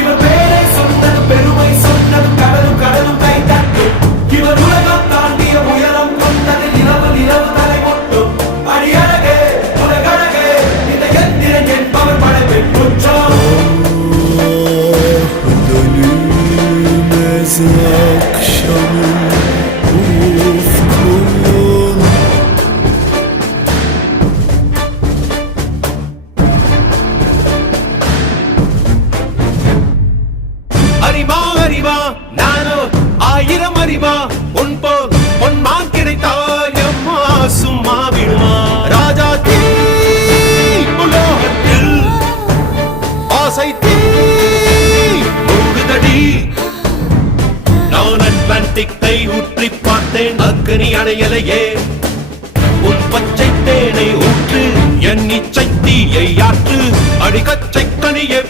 இவர் பேரை சொன்னது பெருமை சொன்னது கடலும் கடலும் கை தட்டும் இவர் உலகம் தாண்டிய உயரம் கொண்டது நிலவு நிலவு தலை மொட்டும் அடியழகே உலகழகே இந்த எந்திரன் என்பவர் படைப்பின் குற்றம் Dönülmez akşamın ufkun அறிவா அறிவா நானோ ஆயிரம் அறிவா உன் போல் பொன்மான் கிடைத்தாயம்மா சும்மா விடுமா ராஜா தீ உலோகத்தில் ஆசை தீ மூடுதடி நான் அட்லாண்டிக்கை ஊற்றி பார்த்தேன் அக்னி அணையலையே உன் பச்சை தேனை ஊற்று என் இச்சை தீயை ஆற்று அடிக்கச்சை கனியே